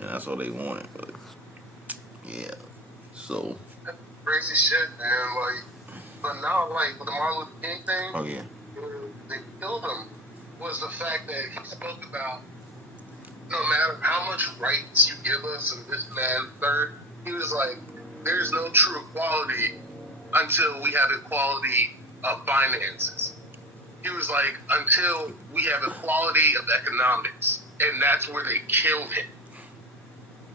and that's all they wanted. But yeah, so Crazy shit, man. Like, but now, like with the Martin Luther King thing, oh yeah, they killed him. Was the fact that he spoke about no matter how much rights you give us and this and that and third, he was like, there's no true equality until we have equality of finances. He was like, until we have equality of economics. And that's where they killed him.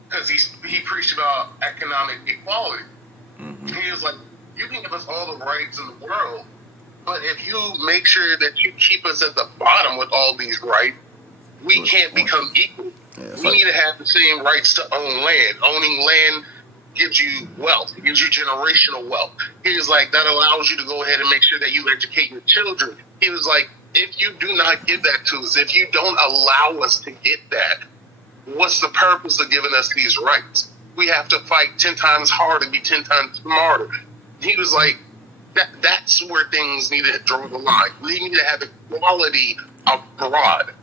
Because he preached about economic equality. mm-hmm. He was like, you can give us all the rights in the world, but if you make sure that you keep us at the bottom with all these rights, we can't become equal. Yeah, we need to have the same rights to own land. Owning land gives you wealth. It gives you generational wealth. He was like, that allows you to go ahead and make sure that you educate your children. He was like, if you do not give that to us, if you don't allow us to get that, what's the purpose of giving us these rights? We have to fight 10 times harder, be 10 times smarter. He was like, that's where things need to draw the line. We need to have equality abroad.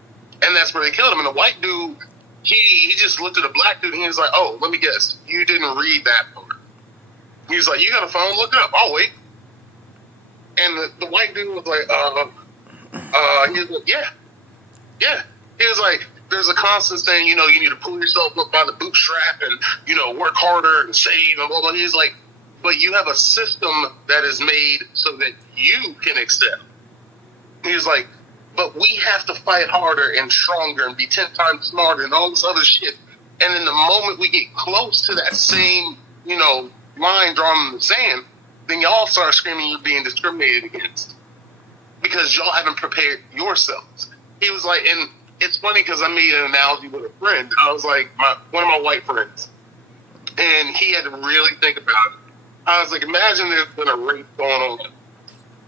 And that's where they killed him. And the white dude, he just looked at the black dude and he was like, oh, let me guess, you didn't read that part. He was like, you got a phone? Look it up. I'll wait. And the white dude was like, he was like, yeah. He was like, there's a constant saying, you need to pull yourself up by the bootstrap and, work harder and save and blah, blah. He's like, but you have a system that is made so that you can excel. He's like, but we have to fight harder and stronger and be 10 times smarter and all this other shit. And in the moment we get close to that same, line drawn in the sand, then y'all start screaming you're being discriminated against because y'all haven't prepared yourselves. He was like, and it's funny because I made an analogy with a friend. I was like, one of my white friends, and he had to really think about it. I was like, imagine there's been a race going on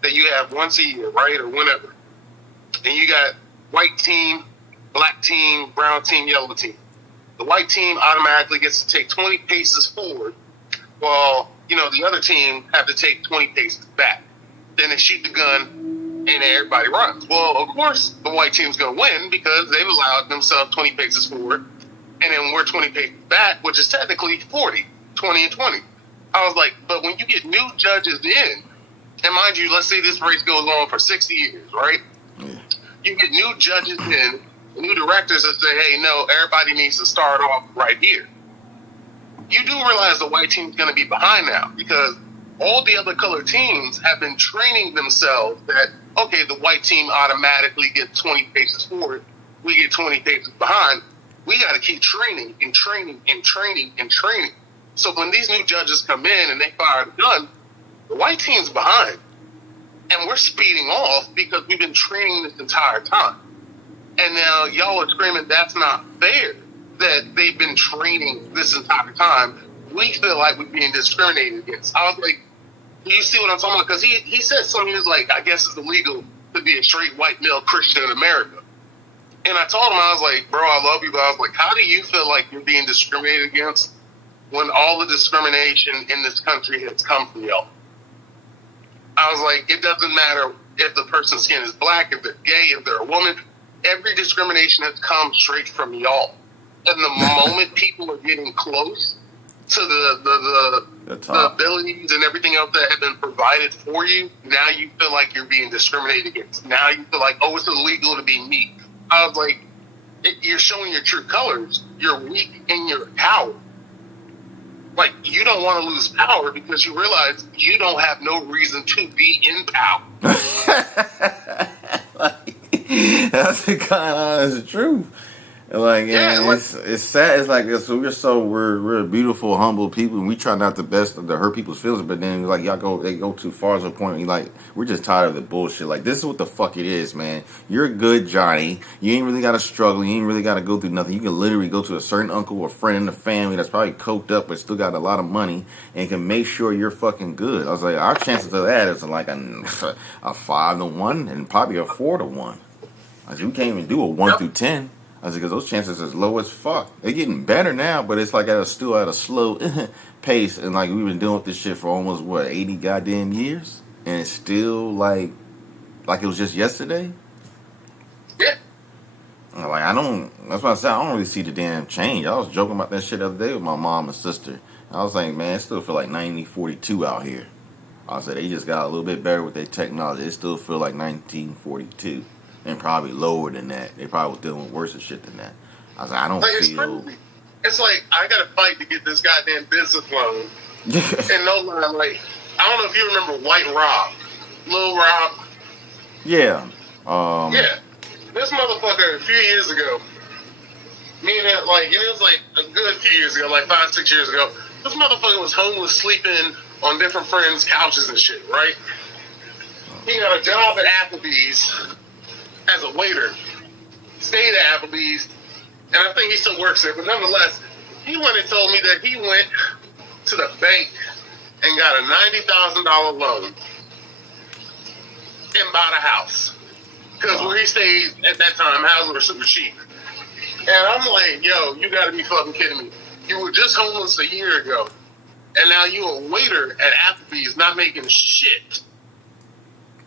that you have once a year, right, or whenever, and you got white team, black team, brown team, yellow team. The white team automatically gets to take 20 paces forward, while, the other team have to take 20 paces back. Then they shoot the gun, and everybody runs. Well, of course, the white team's going to win because they've allowed themselves 20 paces forward, and then we're 20 paces back, which is technically 40, 20 and 20. I was like, but when you get new judges in, and mind you, let's say this race goes on for 60 years, right? Yeah. You get new judges in, new directors that say, hey, no, everybody needs to start off right here. You do realize the white team's going to be behind now because all the other colored teams have been training themselves that, okay, the white team automatically gets 20 paces forward, we get 20 paces behind. We got to keep training and training and training and training. So when these new judges come in and they fire the gun, the white team's behind. And we're speeding off because we've been training this entire time. And now y'all are screaming that's not fair that they've been training this entire time. We feel like we're being discriminated against. I was like, do you see what I'm talking about? Because he said something, he was like, I guess it's illegal to be a straight white male Christian in America. And I told him, I was like, bro, I love you, but I was like, how do you feel like you're being discriminated against when all the discrimination in this country has come from y'all? I was like, it doesn't matter if the person's skin is black, if they're gay, if they're a woman. Every discrimination has come straight from y'all. And the moment people are getting close to the abilities and everything else that have been provided for you, now you feel like you're being discriminated against. Now you feel like, oh, it's illegal to be me. I was like, you're showing your true colors. You're weak and you're a coward. Like, you don't want to lose power because you realize you don't have no reason to be in power. That's the kind of honest truth. Like, yeah, it's sad. It's like we're beautiful, humble people, and we try not to hurt people's feelings. But then, like, they go too far to the point where like, we're just tired of the bullshit. Like, this is what the fuck it is, man. You're good, Johnny. You ain't really got to struggle. You ain't really got to go through nothing. You can literally go to a certain uncle or friend in the family that's probably coked up but still got a lot of money and can make sure you're fucking good. I was like, our chances of that is like a 5-1 and probably a 4-1. I said, we can't even do a 1 through 10. I said, because those chances is low as fuck. They're getting better now, but it's like still at a slow pace. And like, we've been doing this shit for almost 80 goddamn years, and it's still like it was just yesterday. Yeah. Like I don't. That's why I said I don't really see the damn change. I was joking about that shit the other day with my mom and sister. I was like, man, it still feel like 1942 out here. I said they just got a little bit better with their technology. It still feel like 1942, and probably lower than that. They probably was dealing with worse shit than that. I was like, I don't like, feel. It's like I got to fight to get this goddamn business loan. And no line, like I don't know if you remember White Rob, Lil Rob. Yeah. Yeah. This motherfucker a few years ago. Me and him, like, and it was like a good few years ago, like 5-6 years ago. This motherfucker was homeless, sleeping on different friends' couches and shit, right? He got a job at Applebee's as a waiter. Stayed at Applebee's, and I think he still works there. But nonetheless, he went and told me that he went to the bank and got a $90,000 loan and bought a house. Because where he stayed at that time, houses were super cheap. And I'm like, yo, you gotta be fucking kidding me. You were just homeless a year ago, and now you a waiter at Applebee's not making shit.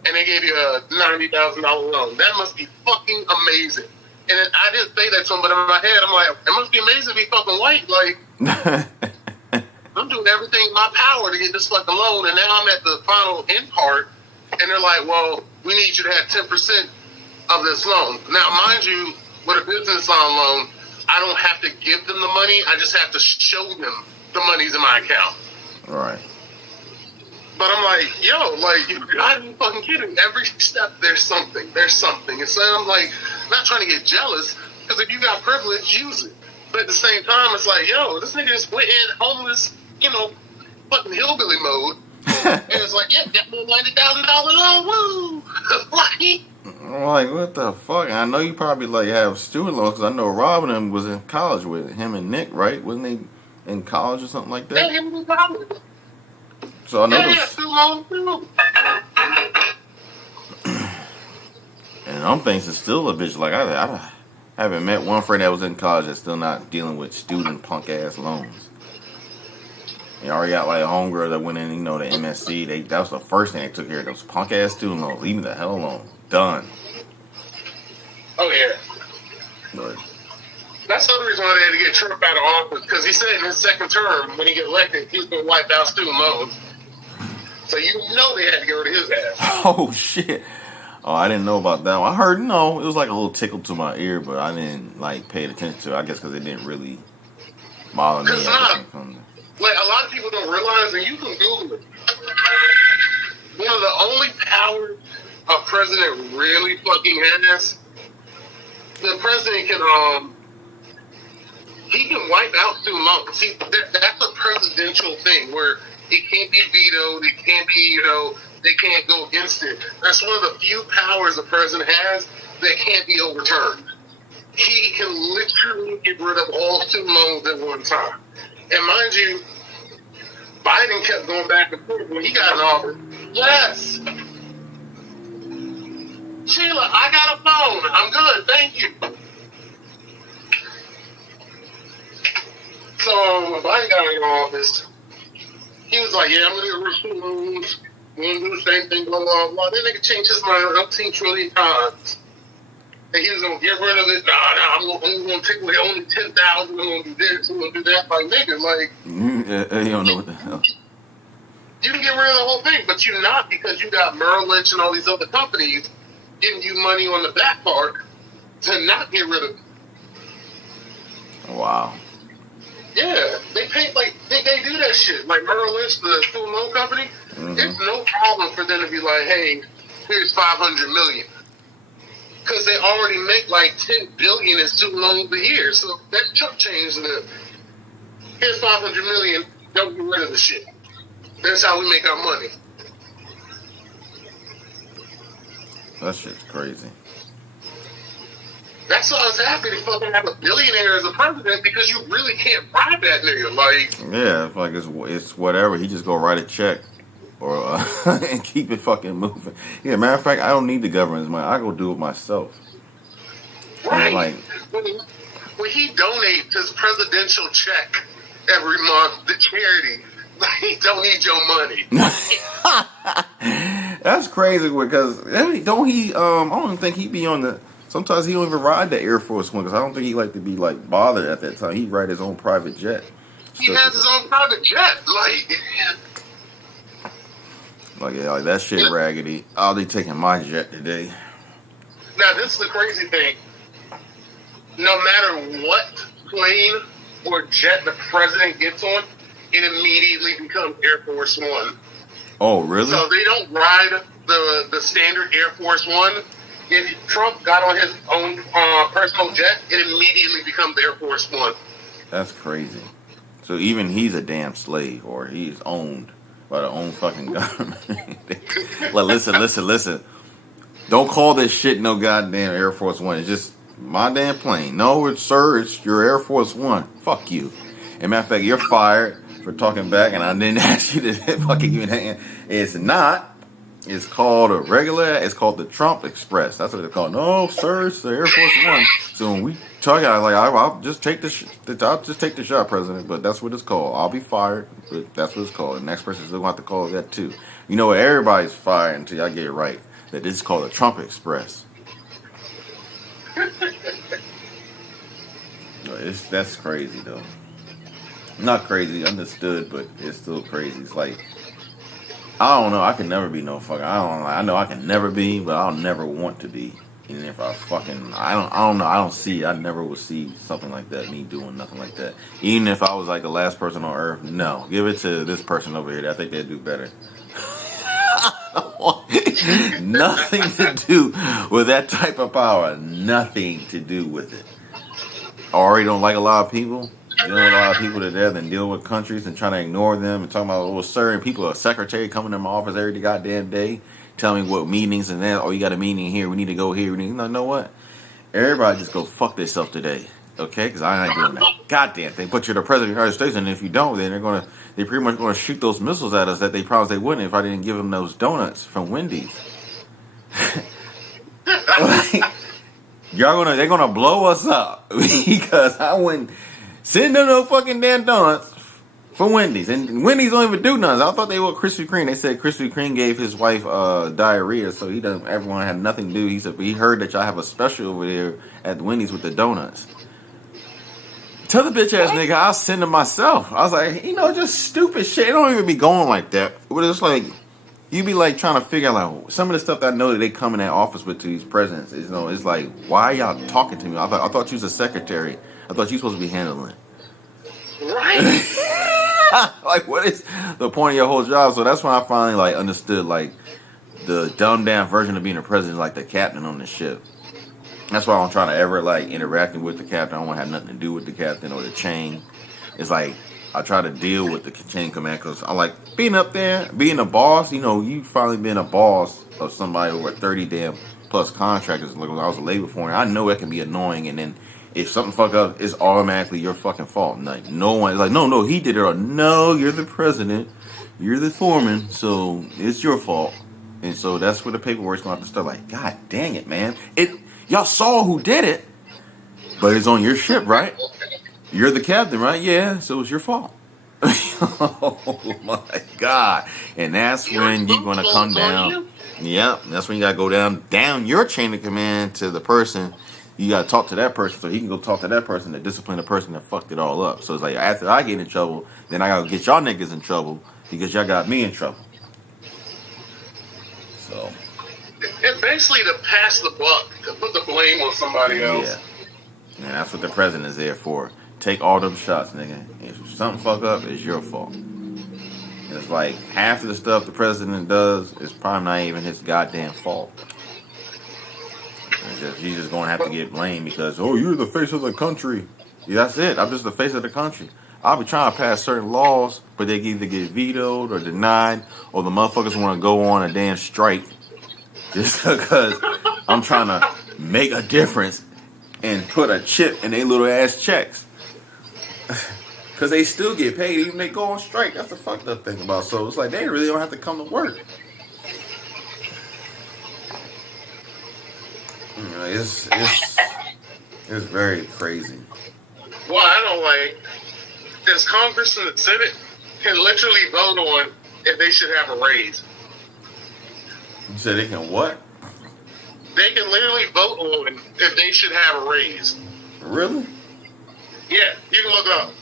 And they gave you a $90,000 loan. That must be fucking amazing. And then I didn't say that to him, but in my head, I'm like, it must be amazing to be fucking white. Like, I'm doing everything in my power to get this fucking loan, and now I'm at the final end part, and they're like, well, we need you to have 10% of this loan. Now, mind you, with a business loan, I don't have to give them the money. I just have to show them the money's in my account. Right. But I'm like, yo, like, you gotta be fucking kidding. Every step, there's something. There's something. And so I'm like, not trying to get jealous, because if you got privilege, use it. But at the same time, it's like, yo, this nigga just went in homeless, fucking hillbilly mode. And it's like, yeah, got me $90,000 loan, woo! Like, what the fuck? I know you probably, like, have student loans, because I know Rob and them was in college with him and Nick, right? Wasn't they in college or something like that? Yeah, him in college. So I know yeah, student loan too. And them things are still a bitch. Like, I haven't met one friend that was in college that's still not dealing with student punk-ass loans. You already got, like, a homegirl that went in, the MSC. That was the first thing they took care of. Those punk-ass student loans. Leave me the hell alone. Done. Oh, yeah. But that's the other reason why they had to get Trump out of office, because he said in his second term, when he get elected, he was going to wipe out student loans. So they had to get rid of his ass. Oh, shit. Oh, I didn't know about that one. I heard, it was like a little tickle to my ear, but I didn't, like, pay attention to it. I guess because it didn't really bother me. Like, a lot of people don't realize, and you can Google it, one of the only powers a president really fucking has, the president can, he can wipe out student loans. See, that's a presidential thing where it can't be vetoed, it can't be, they can't go against it. That's one of the few powers a president has that can't be overturned. He can literally get rid of all student loans at one time. And mind you, Biden kept going back and forth when he got in office. Yes. Sheila, I got a phone. I'm good. Thank you. So when Biden got in office, he was like, yeah, I'm going to get rid of student loans. We're going to do the same thing, blah, blah, blah. Then they could change his mind 18 trillion times. And he was going to get rid of it. I'm going to take away only 10,000. I'm going to do this. I'm going to do that. Like, nigga, like. You don't know what the hell. You can get rid of the whole thing, but you're not, because you got Merrill Lynch and all these other companies giving you money on the back part to not get rid of it. Wow. Yeah, they pay, like, they do that shit. Like Merrill Lynch, the student loan company, it's no problem for them to be like, hey, here's $500 million. Because they already make like $10 billion in student loans a year. So that chunk change to them. Here's $500 million, don't get rid of the shit. That's how we make our money. That shit's crazy. That's why I was happy to fucking have a billionaire as a president, because you really can't bribe that nigga. Like, yeah, it's like it's whatever. He just go write a check or and keep it fucking moving. Yeah, matter of fact, I don't need the government's money. I go do it myself. right? Like, when he donates his presidential check every month to charity, like, he don't need your money. that's crazy because don't he? I don't think he be on the Sometimes he don't even ride the Air Force One because I don't think he like to be like bothered at that time. He ride his own private jet. He has his own private jet, like that shit raggedy. I'll be taking my jet today. Now this is the crazy thing. No matter what plane or jet the president gets on, it immediately becomes Air Force One. Oh, really? So they don't ride the standard Air Force One. If Trump got on his own personal jet, it immediately becomes Air Force One. That's crazy. So even he's a damn slave, or he's owned by the own fucking government. Like, listen. Don't call this shit no goddamn Air Force One. It's just my damn plane. No, it's your Air Force One. Fuck you. As a matter of fact, you're fired for talking back, and I didn't ask you to fucking give me that. It's not. It's called it's called the Trump Express. That's what it's called. No, sir, it's the Air Force One. So when we talk, I'll just take the shot, President. But that's what it's called. I'll be fired, but that's what it's called. The next person's still going to have to call it that too. You know what? Everybody's fired until I get it right. That this is called the Trump Express. That's crazy though. Not crazy, understood, but it's still crazy. It's like, I don't know. I can never be no fucker. I know I can never be, but I'll never want to be. Even if I don't know. I don't see. I never would see something like that. Me doing nothing like that. Even if I was like the last person on earth. No, give it to this person over here. I think they'd do better. Nothing to do with that type of power. Nothing to do with it. I already don't like a lot of people. Dealing with a lot of people to death and deal with countries and trying to ignore them and talking about, oh, sir, and people, a secretary coming to my office every goddamn day, telling me what meetings and that, oh, you got a meeting here, we need to go here. You know what? Everybody just go fuck themselves today, okay? Because I ain't doing that goddamn thing. But you're the president of the United States, and if you don't, then they're pretty much going to shoot those missiles at us that they promised they wouldn't if I didn't give them those donuts from Wendy's. They're gonna blow us up because I wouldn't send them no fucking damn donuts for Wendy's, and Wendy's don't even do nothing. I thought they were Krispy Kreme. They said Krispy Kreme gave his wife diarrhea, so everyone had nothing to do. He said, but he heard that y'all have a special over there at Wendy's with the donuts. Tell the bitch ass nigga I'll send them myself. I was like, just stupid shit. It don't even be going like that. But it's like, you be like trying to figure out like some of the stuff that I know that they come in that office with to these presidents. It's like, why are y'all talking to me? I thought you was a secretary. I thought you supposed to be handling. Right. Like, what is the point of your whole job? So that's when I finally like understood like the dumbed down version of being a president, like the captain on the ship. That's why I don't try to ever like interacting with the captain. I don't want to have nothing to do with the captain or the chain. It's like I try to deal with the chain command because I like being up there, being a boss. You finally being a boss of somebody over 30 damn plus contractors. Like when I was a labor for him, I know that can be annoying. And then if something fuck up, it's automatically your fucking fault. Like no one is like, no, he did it. Or no, you're the president, you're the foreman, so it's your fault. And so that's where the paperwork's gonna have to start. Like, God dang it, man! Y'all saw who did it, but it's on your ship, right? You're the captain, right? Yeah, so it's your fault. Oh my God! And that's when you're gonna come down. Yep, that's when you gotta go down your chain of command to the person. You gotta talk to that person so he can go talk to that person to discipline the person that fucked it all up. So it's like after I get in trouble, then I gotta get y'all niggas in trouble because y'all got me in trouble. So it's basically to pass the buck, to put the blame on somebody else. Yeah, and that's what the president is there for. Take all them shots, nigga. If something fuck up, it's your fault. And it's like half of the stuff the president does is probably not even his goddamn fault. He's just going to have to get blamed because, oh, you're the face of the country. Yeah, that's it. I'm just the face of the country. I'll be trying to pass certain laws, but they either get vetoed or denied, or the motherfuckers want to go on a damn strike just because I'm trying to make a difference and put a chip in their little ass checks. Because they still get paid even they go on strike. That's the fucked up thing about. So it's like they really don't have to come to work. It's very crazy. Well, I don't like this Congress and the Senate can literally vote on if they should have a raise. You said they can what? they can literally vote on if they should have a raise. Really? Yeah, you can look it up.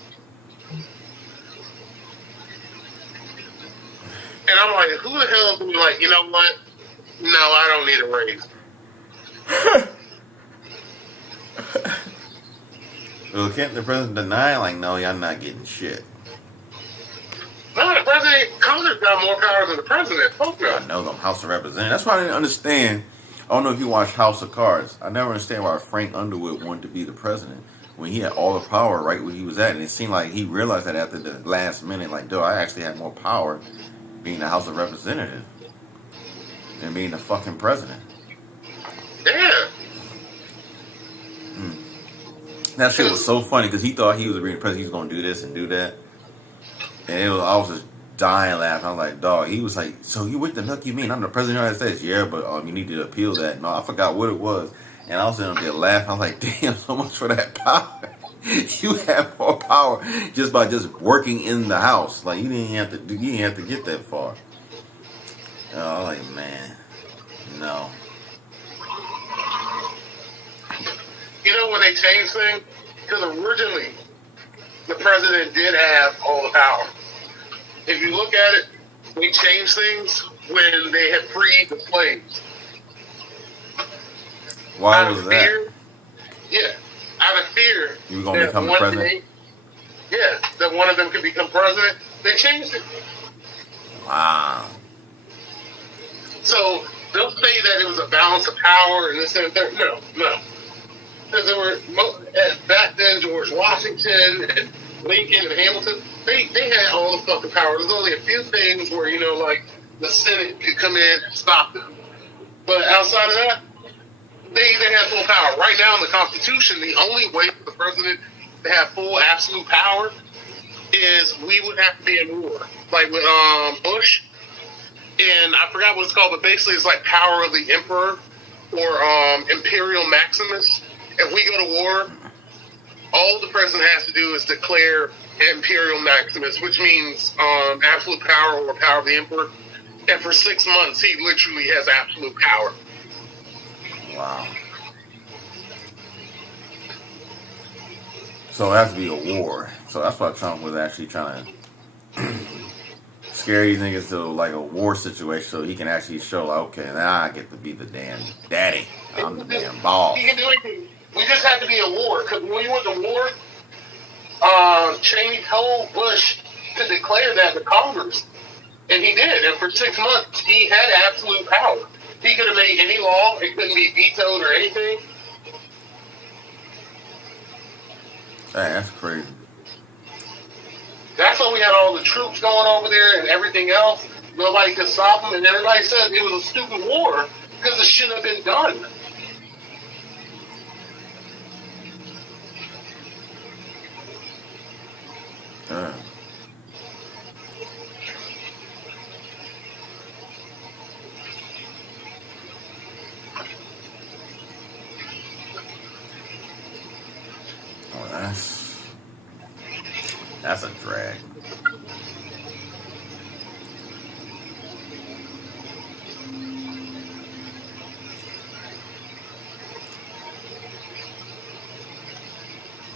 And I'm like, who the hell is like, you know what? No, I don't need a raise. Well, can't the president deny? Like, no, y'all not getting shit. No, the president, Congress got more power than the president. Fuck no. I know them House of Representatives. That's why I didn't understand. I don't know if you watch House of Cards. I never understand why Frank Underwood wanted to be the president when he had all the power right where he was at. And it seemed like he realized that after the last minute, like, dude, I actually had more power being the House of Representatives than being the fucking president. Yeah. That shit was so funny because he thought he was being the president. He was going to do this and do that. And I was just dying laughing. I was like, dog. He was like, so you what the fuck you mean? I'm the president of the United States. Yeah, but you need to appeal that. No, I forgot what it was. And I was sitting there laughing. I was like, damn, so much for that power. You have more power just by just working in the House. Like you didn't have to get that far. I was like, man, no. You know when they changed things? Because originally, the president did have all the power. If you look at it, they changed things when they had freed the slaves. Why was that? Fear, yeah, out of fear. You were going to become the president? That one of them could become president. They changed it. Wow. So they'll say that it was a balance of power and this and that. No. Because there were, back then, George Washington and Lincoln and Hamilton, they had all the fucking power. There's only a few things where, you know, like the Senate could come in and stop them. But outside of that, they had full power. Right now in the Constitution, the only way for the president to have full absolute power is we would have to be in war. Like with Bush, and I forgot what it's called, but basically it's like power of the emperor or Imperial Maximus. If we go to war, all the president has to do is declare Imperial Maximus, which means absolute power or power of the emperor. And for 6 months, he literally has absolute power. Wow. So it has to be a war. So that's why Trump was actually trying to scare these niggas to like a war situation so he can actually show, like, okay, now I get to be the damn daddy. I'm the damn boss. He can do anything. We just had to be a war. Because when we went to war, Cheney told Bush to declare that to Congress. And he did. And for 6 months, he had absolute power. He could have made any law. It couldn't be vetoed or anything. Hey, that's crazy. That's why we had all the troops going over there and everything else. Nobody could stop them. And everybody said it was a stupid war because it shouldn't have been done. That's a drag.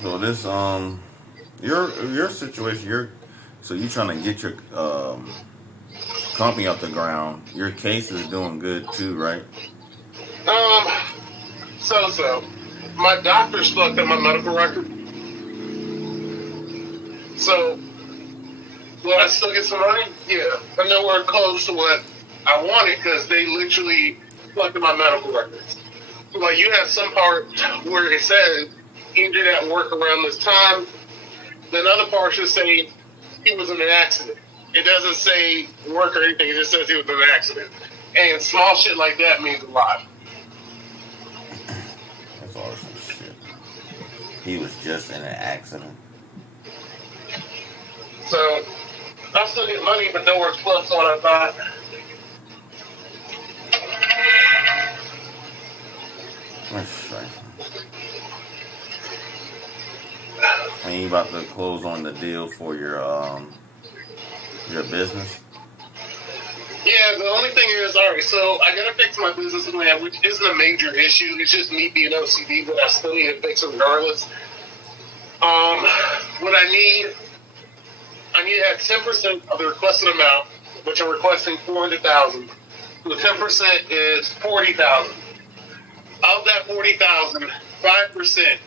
So this your situation, so you're trying to get your company off the ground. Your case is doing good too, right? So my doctor's fucked up my medical record. So will I still get some money? Yeah, I'm nowhere close to what I wanted because they literally fucked up my medical records. So, like, you have some part where it says injured at work around this time. Then other parts just say he was in an accident. It doesn't say work or anything. It just says he was in an accident. And small shit like that means a lot. That's awesome shit. He was just in an accident. So I still get money, but nowhere close to what I thought. That's right. And you about to close on the deal for your business? Yeah, the only thing is, all right, so I gotta fix my business plan, which isn't a major issue. It's just me being OCD, but I still need to fix it regardless. What I need to have 10% of the requested amount, which I'm requesting 400,000. The 10% is 40,000. Of that 40,000, 5%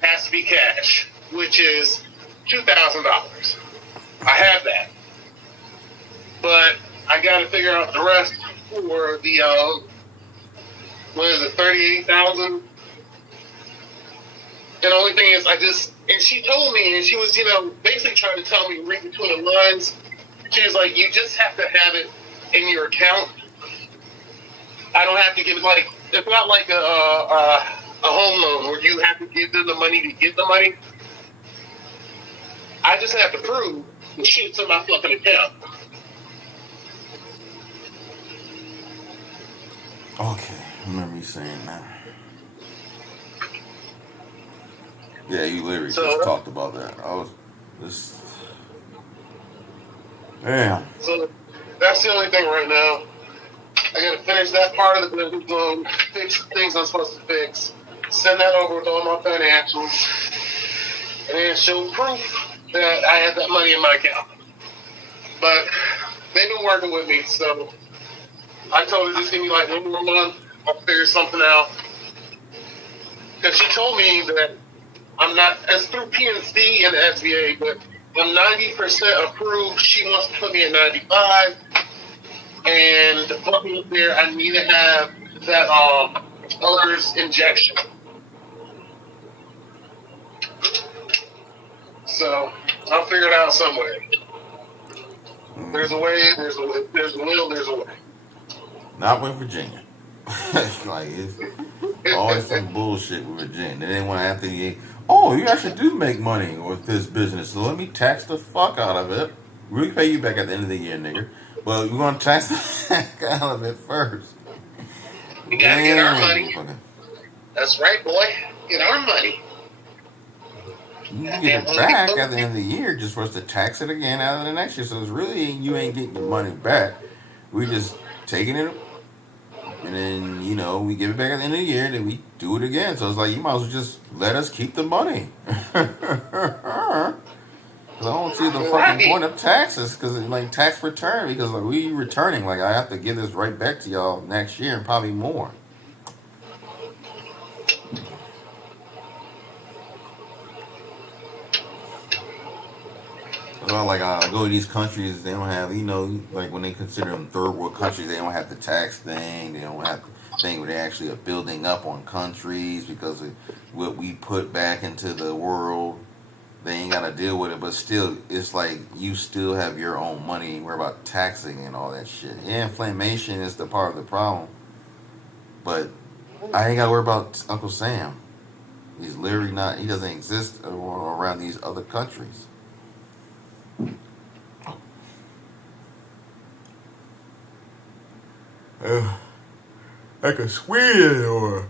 has to be cash, which is $2,000. I have that, but I got to figure out the rest for the what is it, 38,000. And the only thing is, and she told me, and she was, basically trying to tell me, read between the lines. She was like, you just have to have it in your account. I don't have to give it, like, it's not like a home loan where you have to give them the money to get the money. I just have to prove the shit's in my fucking account. Okay, I remember you saying that. Yeah, you literally just talked about that. I was just... Damn. So that's the only thing right now. I gotta finish that part of the business loan, fix the things I'm supposed to fix, send that over with all my financials, and then show proof that I have that money in my account. But they've been working with me, so I told her just give me like 1 more month, I'll figure something out. Because she told me that I'm not, it's through PNC and the SBA, but I'm 90% approved. She wants to put me at 95. And to put me up there, I need to have that owner's injection. So I'll figure it out somewhere. There's a way, there's a will, there's a way. Not with Virginia. Like, it's always some bullshit with Virginia. They didn't want to have to get, oh, you actually do make money with this business, so let me tax the fuck out of it. We'll pay you back at the end of the year, nigga. But we're going to tax the fuck out of it first. We got to get our money. That's right, boy. Get our money. You can get it back at the end of the year just for us to tax it again out of the next year. So it's really, you ain't getting the money back. We just taking it, and then, we give it back at the end of the year, and then we do it again. So it's like, you might as well just let us keep the money. I don't see the fucking point of taxes, because like tax return, because like we returning, like I have to give this right back to y'all next year and probably more. Well, like I go to these countries, they don't have, like when they consider them third world countries, they don't have the tax thing. They don't have the thing where they actually are building up on countries because of what we put back into the world. They ain't got to deal with it, but still, it's like you still have your own money. Worry about taxing and all that shit. Yeah, inflation is the part of the problem, but I ain't got to worry about Uncle Sam. He's literally not. He doesn't exist around these other countries. Like a Sweden or,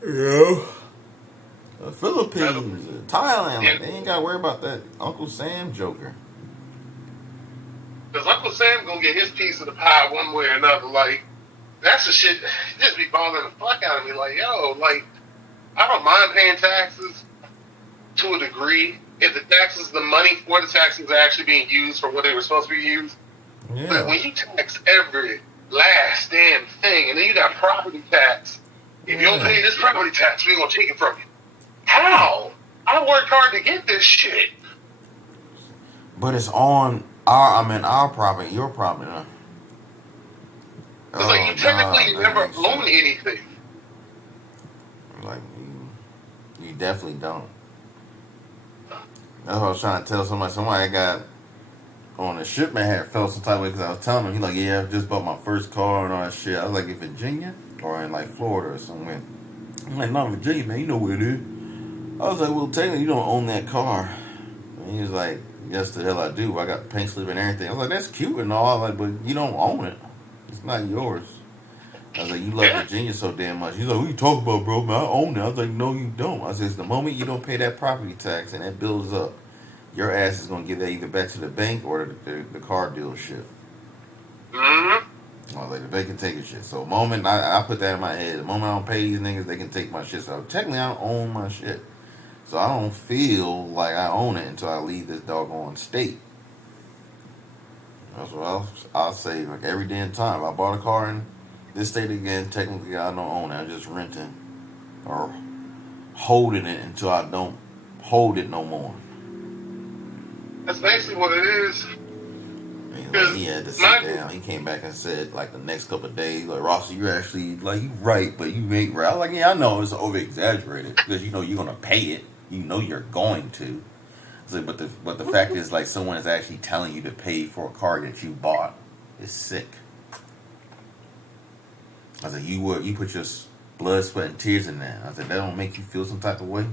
the Philippines, Thailand, like they ain't got to worry about that Uncle Sam joker. Because Uncle Sam gonna get his piece of the pie one way or another. Like, that's the shit that just be bothering the fuck out of me. Like, like, I don't mind paying taxes to a degree if the money for the taxes are actually being used for what they were supposed to be used. Yeah. But when you tax every last damn thing, and then you got property tax. If you don't pay this property tax, we're gonna take it from you. How? I worked hard to get this shit. But it's on our property, your property. Huh? It's like you technically never own anything. Like you definitely don't. That's what I was trying to tell somebody. Somebody got on the shipment had felt some type of way because I was telling him, he like, yeah, I just bought my first car and all that shit. I was like, in Virginia or in like Florida or somewhere. I'm like, not Virginia, man. You know where it is. I was like, well, technically, you don't own that car. And he was like, yes, the hell I do. I got paint slip and everything. I was like, that's cute and all, like, but you don't own it. It's not yours. I was like, you love Virginia so damn much. He's like, what you talking about, bro? Man, I own it. I was like, no, you don't. I said, the moment you don't pay that property tax and that builds up, your ass is going to give that either back to the bank or the car dealership. Mm-hmm. I was like, they can take your shit. So the moment I put that in my head, the moment I don't pay these niggas, they can take my shit. So technically, I don't own my shit. So I don't feel like I own it until I leave this doggone state. That's what I'll say. Like every damn time I bought a car in this state again, technically I don't own it. I'm just renting or holding it until I don't hold it no more. That's basically what it is. Like he had to sit down. He came back and said, like, the next couple of days, like, Rossi, you're actually, like, you right, but you ain't right. I was like, yeah, I know it's over-exaggerated because you know you're going to pay it. You know you're going to. So, but the fact is, like, someone is actually telling you to pay for a car that you bought is sick. I was like, you put your blood, sweat, and tears in that. I said, that don't make you feel some type of way?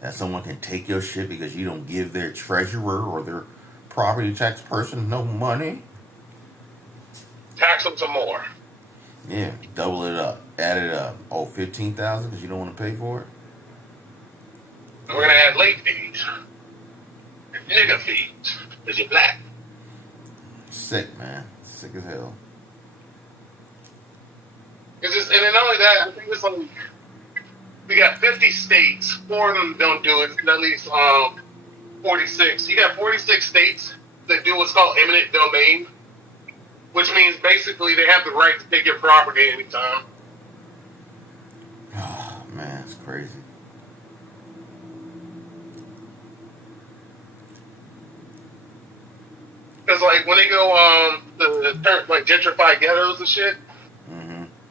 That someone can take your shit because you don't give their treasurer or their property tax person no money? Tax them some more. Yeah, double it up, add it up. Oh, 15,000 because you don't want to pay for it. We're gonna add late fees, nigga fees, because you're black. Sick, man, sick as hell. It's just, and then not only that, I think it's like we got 50 states. 4 of them don't do it. At least 46. You got 46 states that do what's called eminent domain, which means basically they have the right to take your property anytime. Oh, man, it's crazy. Because, like, when they go the like gentrified ghettos and shit,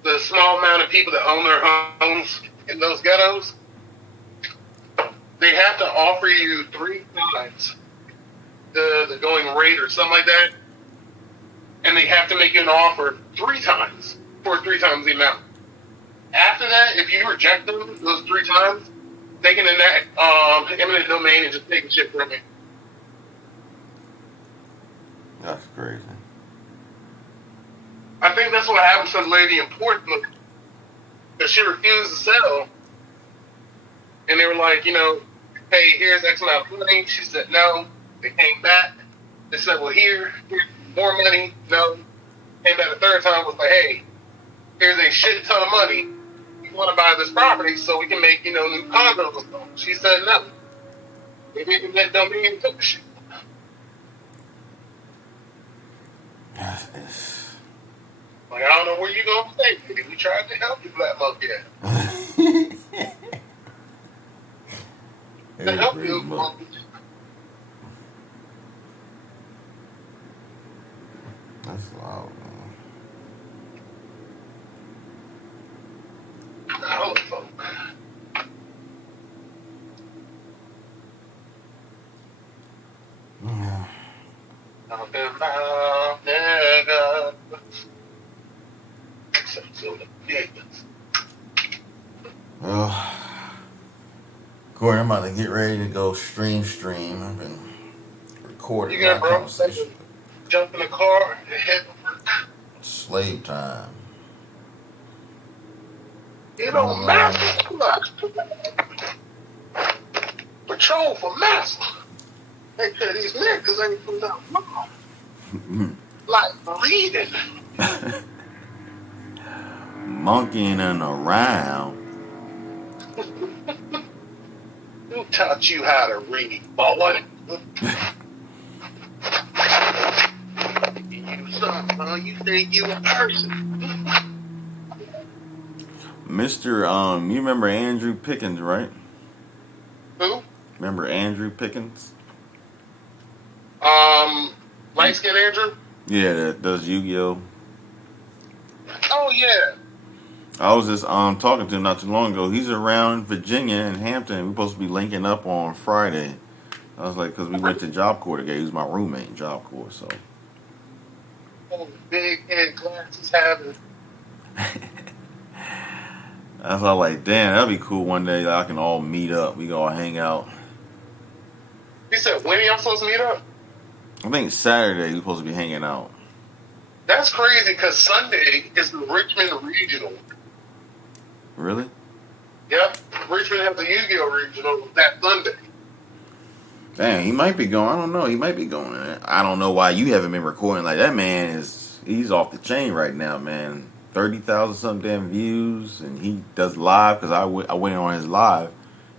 the small amount of people that own their homes in those ghettos, they have to offer you 3 times the going rate or something like that. And they have to make you an offer 3 times for 3 times the amount. After that, if you reject them those 3 times, they can enact eminent domain and just take the shit from you. That's crazy. I think that's what happened to the lady in Portsmouth. Because she refused to sell. And they were like, you know, hey, here's X amount of money. She said no. They came back. They said, well, here's more money. No. Came back the 3rd time, was like, hey, here's a shit ton of money. You want to buy this property so we can make, you know, new condos or something. She said no. They didn't let them in and took the shit. Like, I don't know where you gonna stay. We tried to help you, black monkey. To help you, monkey. That's loud, man. I don't know. Yeah. Talking about niggas. Well, Corey, I'm about to get ready to go stream. I've been recording my conversation. Jump in the car and head to work. Slave time. You know, master. Patrol for master. They said these niggas ain't putting out wrong. Like bleeding. Monkeying around. Who taught you how to read, boy? You think you a person? Mr. You remember Andrew Pickens, right? Who? Remember Andrew Pickens? Light skin Andrew? Yeah, that does Yu-Gi-Oh. Oh yeah. I was just talking to him not too long ago. He's around Virginia and Hampton. We're supposed to be linking up on Friday. I was like, because we went to Job Corps together. He was my roommate in Job Corps, so. Oh, big head glasses having. I was like, damn, that'd be cool one day. I can all meet up. We can all hang out. You said when y'all supposed to meet up? I think Saturday we're supposed to be hanging out. That's crazy because Sunday is the Richmond Regional. Really? Yep. Richmond has the Yu-Gi-Oh! Regional that Sunday. Damn, he might be going. I don't know. He might be going. I don't know why you haven't been recording. Like, that man he's off the chain right now, man. 30,000 some damn views, and he does live because I went on his live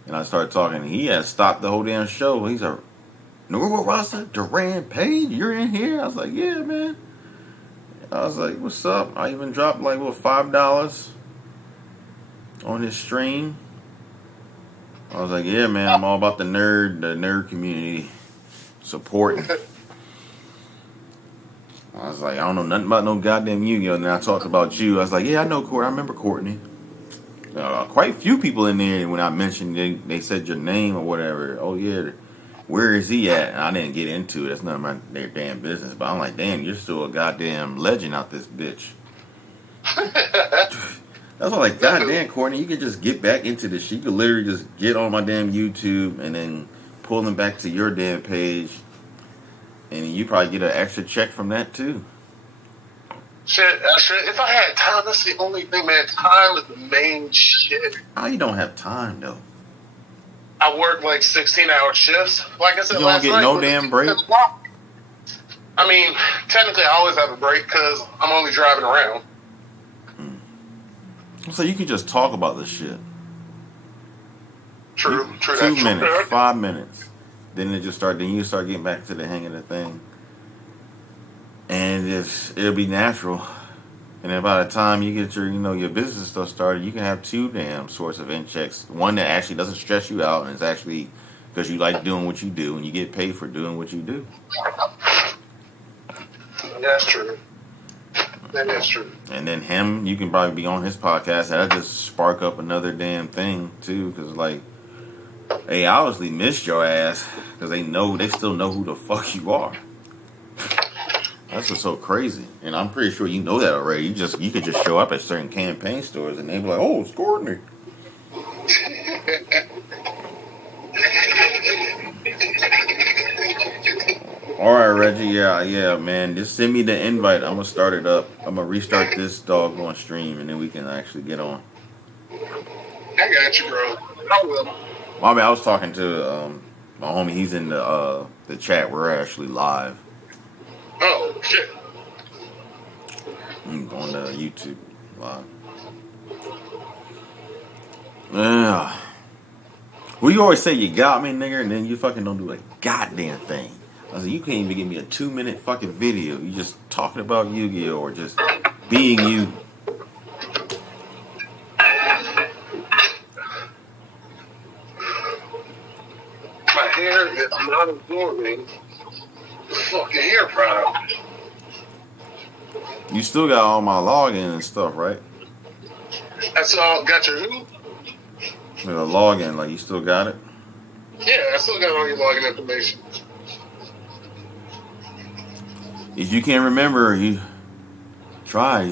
and I started talking. He had stopped the whole damn show. He's a Norwood Rasa, Duran Page, you're in here? I was like, yeah, man. I was like, what's up? I even dropped like $5 on his stream. I was like, yeah, man, I'm all about the nerd community supporting. I was like, I don't know nothing about no goddamn Yu-Gi-Oh! And then I talked about you. I was like, yeah, I know Courtney. I remember Courtney. Quite a few people in there when I mentioned they said your name or whatever. Oh yeah, where is he at? And I didn't get into it. That's none of their damn business. But I'm like, damn, you're still a goddamn legend out this bitch. That's all like, goddamn, Courtney, you can just get back into this shit. You could literally just get on my damn YouTube and then pull them back to your damn page. And you probably get an extra check from that too. Shit, if I had time, that's the only thing, man. Time is the main shit. How you don't have time though? I work like 16-hour shifts. Like I said, you don't get no damn break. I mean, technically, I always have a break because I'm only driving around. So you can just talk about this shit. True. 2 minutes, 5 minutes. Then you start getting back to the hang of the thing. And it'll be natural. And then by the time you get your business stuff started, you can have 2 damn source of checks. One that actually doesn't stress you out and it's actually because you like doing what you do and you get paid for doing what you do. That's true. That is true. And then him, you can probably be on his podcast. That'll just spark up another damn thing too, because like, they obviously missed your ass because they still know who the fuck you are. That's what's so crazy, and I'm pretty sure you know that already. You could just show up at certain campaign stores and they be like, "Oh, it's Courtney." All right, Reggie. Yeah, man. Just send me the invite. I'm gonna start it up. I'm gonna restart this doggone stream, and then we can actually get on. I got you, bro. I will. I mean, I was talking to my homie. He's in the chat. We're actually live. Oh shit! On the YouTube live. Yeah. Well, you always say you got me, nigga, and then you fucking don't do a goddamn thing. I said, you can't even give me a 2-minute fucking video. You just talking about Yu-Gi-Oh! Or just being you. My hair is not absorbing the fucking hair product. You still got all my login and stuff, right? That's all. Got your who? The login, like you still got it? Yeah, I still got all your login information. If you can't remember, you try.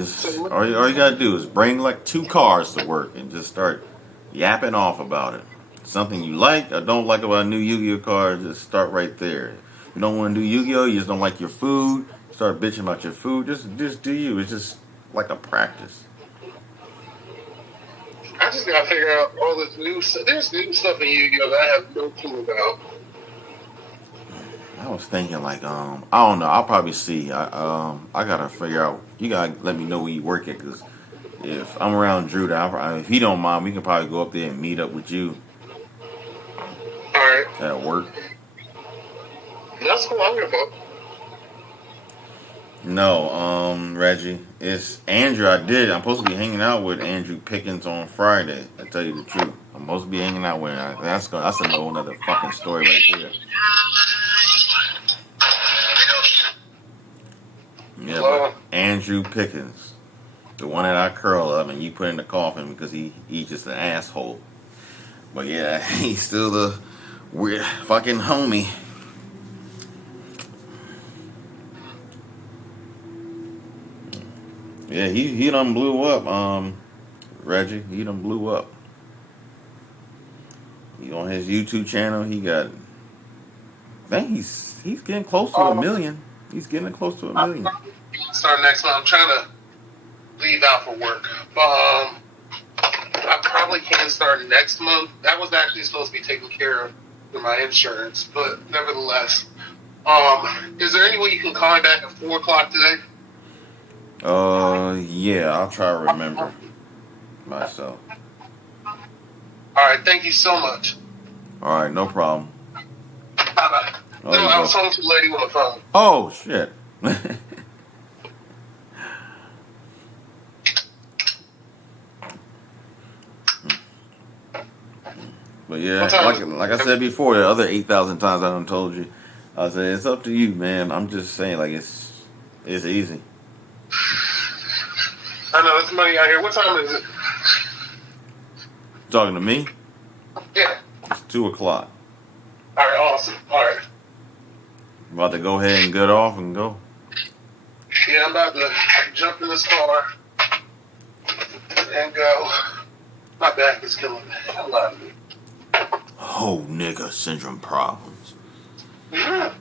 All you gotta do is bring like 2 cards to work and just start yapping off about it. Something you like or don't like about a new Yu-Gi-Oh card, just start right there. If you don't want to do Yu-Gi-Oh, you just don't like your food, start bitching about your food. Just do you. It's just like a practice. I just gotta figure out all this new stuff. There's new stuff in Yu-Gi-Oh that I have no clue about. I was thinking like I don't know. I'll probably see. I gotta figure out. You gotta let me know where you work at, because if I'm around Drew, if he don't mind, we can probably go up there and meet up with you. All right. At work. That's cool. I'm gonna. No, Reggie, it's Andrew. I'm supposed to be hanging out with Andrew Pickens on Friday. I tell you the truth, I'm supposed to be hanging out with him. That's another fucking story right there. Yeah, but Andrew Pickens, the one that I curl up and you put in the coffin because he's just an asshole. But yeah, he's still the weird fucking homie. Yeah, he done blew up, Reggie. He done blew up. He on his YouTube channel, he got, I think he's getting close to 1 million. He's getting close to 1 million. Start next month. I'm trying to leave out for work. I probably can start next month. That was actually supposed to be taken care of through my insurance, but nevertheless. Is there any way you can call me back at 4 o'clock today? Yeah, I'll try to remember myself. All right, thank you so much. All right, no problem. Bye-bye. Oh, No, you I go. was talking to the lady on the phone. Oh shit. But yeah, What time is it? like I said before, the other 8,000 times I done told you, I said it's up to you, man. I'm just saying, like it's easy. I know there's money out here. What time is it? Talking to me, Yeah. it's 2 o'clock. All right, awesome. All right. I'm about to go ahead and get off and go. Yeah, I'm about to jump in this car and go. My back is killing me. I love it. Oh, nigga, syndrome problems. I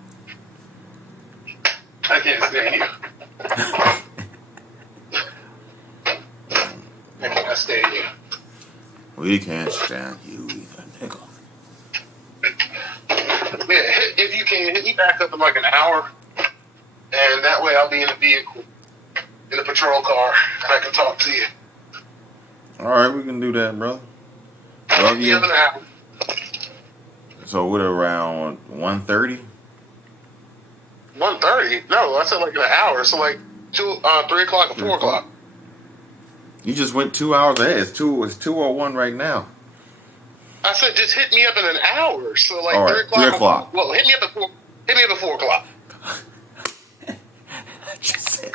can't stand you. I can't stand you. We can't stand you either, nigga. Yeah, if you can, hit me back up in like an hour, and that way I'll be in the vehicle, in the patrol car, and I can talk to you. All right, we can do that, brother. Love The you. other hour. So what, around 1:30? 1:30? No, I said like in an hour. So like 3 o'clock or 4 o'clock. You just went 2 hours ahead. It's 2:01 right now. I said just hit me up in an hour. So like All 3 right, o'clock. 3 o'clock. Well, hit me up at 4. Hit me up at 4 o'clock. I just said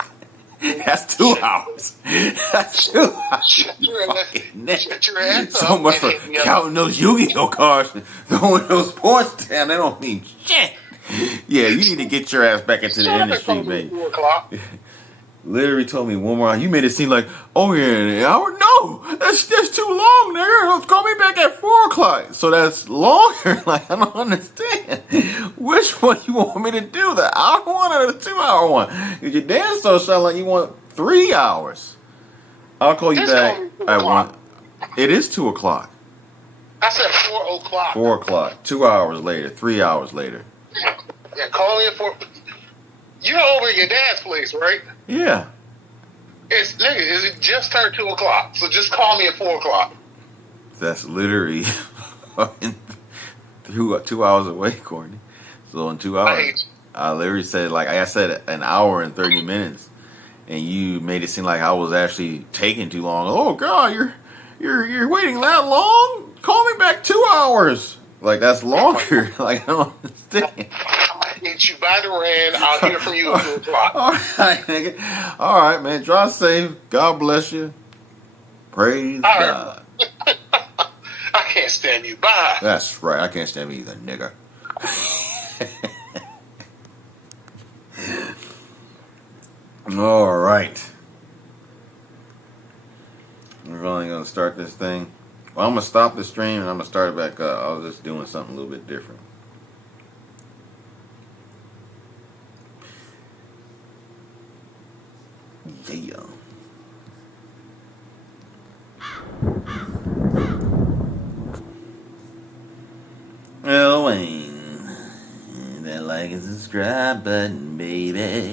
that's 2 hours. That's 2 hours. Shut your ass. Shut your ass So up much and for hit me up. counting those Yu-Gi-Oh cards, throwing those points down. They don't mean shit. Yeah, you need to get your ass back into the Shut up, industry, it's man. 4 o'clock. Literally told me one more. You made it seem like, oh yeah, an hour. No, that's too long, nigga. Call me back at 4 o'clock. So that's longer. Like I don't understand. Which one you want me to do? The hour one or the 2 hour one? Cause your dance so sound like you want 3 hours. I'll call you Just back call me 2 at o'clock. 1. It is 2 o'clock. I said 4 o'clock. 4 o'clock. 2 hours later. 3 hours later. Yeah, call me at 4. You're over at your dad's place, right? Yeah. It just turned 2 o'clock. So just call me at 4 o'clock. That's literally 2 hours away, Courtney. So in 2 I hours, hate you. I literally said, like I said, an hour and 30 minutes, and you made it seem like I was actually taking too long. Oh God, you're waiting that long? Call me back 2 hours. Like that's longer. Like I don't understand. I hate you. By the Rand, I'll hear from you at 2 o'clock. All right, nigga. All right, man. Drive safe. God bless you. Praise All right. God. I can't stand you. Bye. That's right. I can't stand me either, nigga. All right. We're only going to start this thing. Well, I'm going to stop the stream and I'm going to start it back up. I was just doing something a little bit different. Yeah. Oh, Wayne. That like and subscribe button, baby.